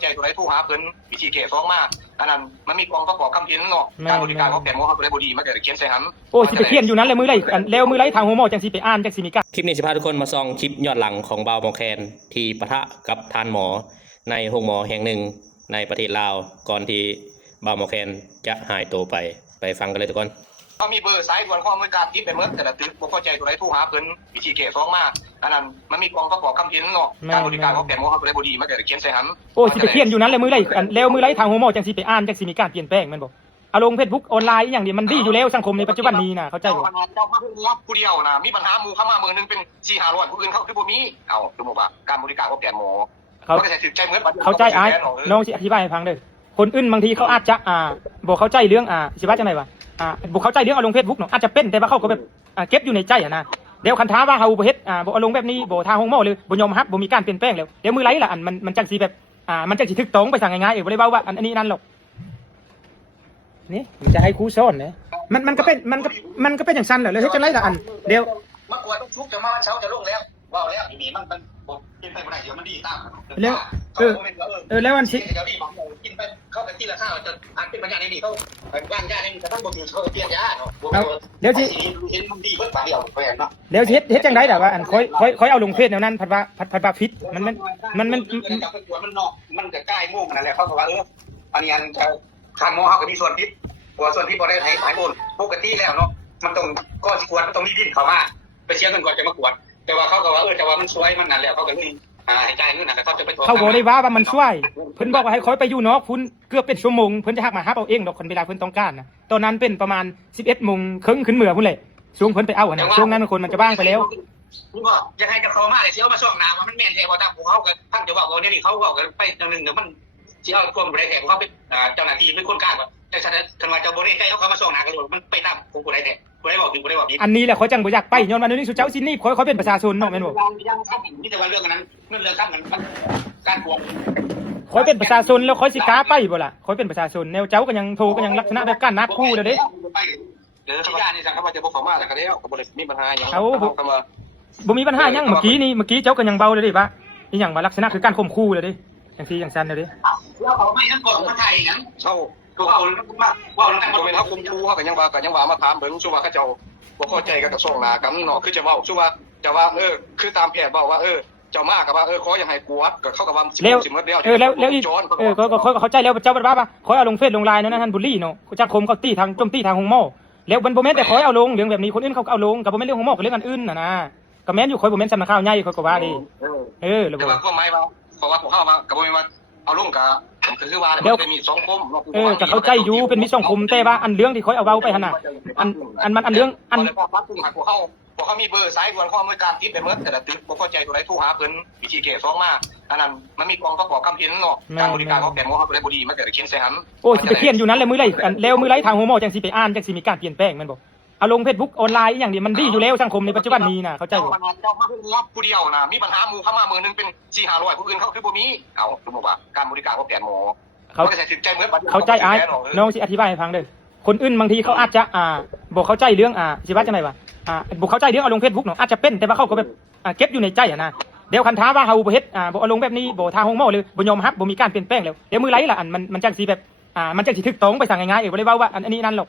ใจตัวไหนผู้หาเพิ่นวิธีเกะสองมากอันนั้นมันมีกองประกอบคำเขียนเนาะการบริการของแกนโมเขาเลยบ่ดีมันก็เขียนใส่หันโอ้สิไปเขียนอยู่นั้นเลยมือไรแล้วมือไรทางหัวหมอจังสิไปอ่านจังสิมีกะคลิปนี้จะพาทุกคนมาส่องคลิปย้อนหลังของบ่าวหมอแคนที่ปะทะกับทานหมอในโรงหมอแห่งหนึ่งในประเทศลาวก่อนที่บ่าวหมอแคนจะหายตัวไปฟังกันเลยทุกคนเขามีเบอร์สายด่วนข้อมูลการติดไปเมื่อแต่ละตึกบ่เข้าใจตัวไหนผู้หาเพิ่นวิธีเกะสองมากอันนั้นมันมีกองประกอบคำเขียนเนาะการบริการของแกนโมเขาเลยบ่ดีมันก็เขียนใส่หันโอ้สิไปเขียนอยู่นั้นเลยมือไรแล้วมือไรทางหัวหมอจังสิไปอ่านจังสิมีการเปลี่ยนแปลงมันบอกเอาลงเฟซบุ๊กออนไลน์อย่างนี้มันดีอยู่แล้วสังคมในปัจจุบันนี้นะเข้าใจบ่เจ้ามาผู้เดียวนะมีปัญหาหมู่เข้ามามือนึงเป็น4-500ผู้อื่นเขาคือบ่มีเอาสมมุติว่าการบริการของแกนโมเขาก็จะถือใจเหมือนเข้าใจอ้ายน้องสิอธิบายให้ฟังเด้อคนอื่นบางทีเขาอาจจะบ่เข้าใจเรื่องสิว่าจังได๋วะบ่เข้าใจเรื่องเอาลงเฟซบุ๊กเนาะอาจจะเป็นแต่ว่าเขาก็แบบเก็บอยู่ในใจนะเดี๋ยวคันท้าว่าเฮาบ่เฮ็ดบ่เอาลงแบบนี้บ่ทางห้องหมอเลยบ่ยอมรับบ่มีการเปลี่ยนแปลงแล้วเดี๋ยวมือไหลล่ะมันจังสิแบบมันจังสิถึกตรงไปสั่งง่ายๆบ่ได้เว้าว่าอันนี้นั่นหรอกนี่จะให้ครูสอนนะมันก็เป็นอย่างซั่นแหละแล้วเฮ็ดจังได๋ล่ะเดี๋ยวมากวดต้องชุกจะมาวันเช้าจะลงแล้วว้าวแล้วอยู่นี่มันกินไปบ่ได้เดี๋ยวมันดีตามแล้วแล้วอันสิเดี๋ยวดีบอกกินไปเข้าไปที่ละข้าวจะเป็นปัญญาในนี่เขาบ้านญาตินี่จะต้องบ่ถือเขาเปลี่ยนยาเนาะเดี๋ยวสิเห็นมันดีเบิดบาดเดียวไปเนาะเดี๋ยวเฮ็ดจังได๋ล่ะว่าค่อยเอาลงเฟซแนวนั้นผัดว่าฟิตมันจับเป็นตัวมันนอกมันจะใกล้มุ่งนั่นแหละเขาก็ว่าอันนี้อันจะทานหมอเฮาก็มีส่วนพิษส่วนพิษบ่ได้ให้หายโอนปกติแล้วเนาะมันต้องก็สิกวดมันต้องมีดินเข้ามาไปเชียร์กันก่อนจะมากวดแต่ว่าเขาก็ว่าแต่ว่ามันสวยมันนั่นแหละเขาก็เลยให้ใจนึงนะเขาจะไปเขาบอกได้ว่ามันช่วยเพิ่นบอกว่าให้คอยไปอยู่เนาะคุณเกือบเป็นชั่วโมงเพิ่นจะหักมาหาเอาเองดอกคนเวลาเพิ่นต้องการนะตอนนั้นเป็นประมาณ 11:00 นขึ้นเหมือพุ่นเลยช่วงเพิ่นไปเอาช่วงนั้นคนมันจะบ้างไปแล้วคุณบอกยังให้จะเข้ามาเลยสิเอามาส่องหน้าว่ามันแม่นแท้บ่ตามของเขาก็ท่านจะบอกว่าเนี่ยนี่เขาบอกกันไปจังนึงเดี๋ยวมันสิเอาความบ่ได้แท้ของเขาเป็นเจ้าหน้าที่เป็นคนกลางว่าแต่ฉันว่าเจ้าบ่ได้ใกล้เขามาส่องหน้ากันเลยมันไปตามของผู้ใดแท้ผู้ใดบอกถึงผู้ใดบอกอันนี้แหละเขาจังบ่อยากไปย้อนว่านี่สุเจ้าสินี่เขาเป็นประชาชนเนาะแม่นบ่ยังครับนี่แต่ว่าเรื่องนั้นเรื่องขั้นมันการบวกเขาเป็นประชาชนแล้วเขาสิกล้าไปบ่ล่ะเขาเป็นประชาชนแนวเจ้าก็ยังโทรก็ยังลักษณะแบบการนัดคู่แล้วเด้ที่ญาตินี่สั่งเขาว่าจะบ่เข้ามาแล้วก็แล้วก็บ่ได้มีปัญหาหยังเขาบ่มีปัญหาหยังเมื่อกี้เจ้าก็ยังเบาเลยเด้ปะอีหยังว่าลักษณะคือการข่มขู่เลยเด้จังซี่จังซั่นเด้แล้วเขาไม่นั่นก่อนมาไทยหยังเช่าก็เอาว่าแล้วกันบ่แม่นเฮาข่มขู่เฮาก็ยังว่ามาถามเบิ่งว่าเขาเจ้าบ่เข้าใจกับกระทรวงนากันเนาะคือจะเว้าว่าจะว่าคือตามแผนเว้าว่าเจ้ามากับว่าขออย่าให้กวดก็เข้ากับว่าสิหมดแล้วแล้วอีกก็เข้าใจแล้วเจ้าว่าขอเอาลงเฟซลงไลน์นั่นบุลลี่เนาะจักคมเขาตีทางโจมตีทางหงหม้อแล้วมันบ่แม่นแต่ขอเอาลงเรื่องแบบนี้คนอื่นเขาเอาลงก็บ่แม่นเรื่องหงหม้อก็เรื่องอันอื่นนะก็แม่นอยู่คอยบ่แม่นสำนักข่าวใหญ่คอยก็ว่าดิแล้วแต่ว่าความหมายว่าเพราะว่าผมเข้ามาก็บ่แม่นว่าเอาลงก็คือว่ามันเป็นมี2คมก็เข้าใจอยู่เป็นมี2คมแต่ว่าอันเรื่องที่คอยเอาเว้าไปหั่นน่ะอันเรื่องอันเขามีเบอร์สายด่วนข้อมูลการติดไปเมื่อแต่ละตึกบ่เข้าใจตัวไหนผู้หาเพิ่นวิธีเกะสองมากอันนั้นมันมีกองประกอบคำเขียนเนาะการบริการของแกนโมเขาเลยบ่ดีมันก็เขียนใส่หันโอ้สิไปเขียนอยู่นั้นเลยมือไรแล้วมือไรทางหัวหมอจังสิไปอ่านจังสิมีการเปลี่ยนแปลงมันบ่เอาลงเฟซบุ๊กออนไลน์อย่างนี้มันดีอยู่แล้วสังคมในปัจจุบันนี้นะเข้าใจบ่เจ้ามาผู้เดียวนะมีปัญหาหมู่เข้ามามือนึงเป็น4-500ผู้อื่นเขาคือบ่มีเอาสมมุติว่าการบริการของแกนโมเขาก็จะถือใจเหมือนเข้าใจอ้ายน้องสิอธิบายให้ฟังเด้อคนอื่นบางทีเขาอาจจะบ่เข้าใจเรื่องสิว่าจังได๋วะบ่เข้าใจเรื่องเอาลงเฟซบุ๊กเนาะอาจจะเป็นแต่ว่าเขาก็แบบเก็บอยู่ในใจนะเดี๋ยวคันท้าว่าเฮาบ่เฮ็ดบ่เอาลงแบบนี้บ่ทางห้องหมอเลยบ่ยอมรับบ่มีการเปลี่ยนแปลงแล้วเดี๋ยวมือไหลล่ะมันจังสิแบบมันจังสิถึกตรงไปสั่งง่ายๆบ่ได้เว้าว่าอันนี้นั่นหรอก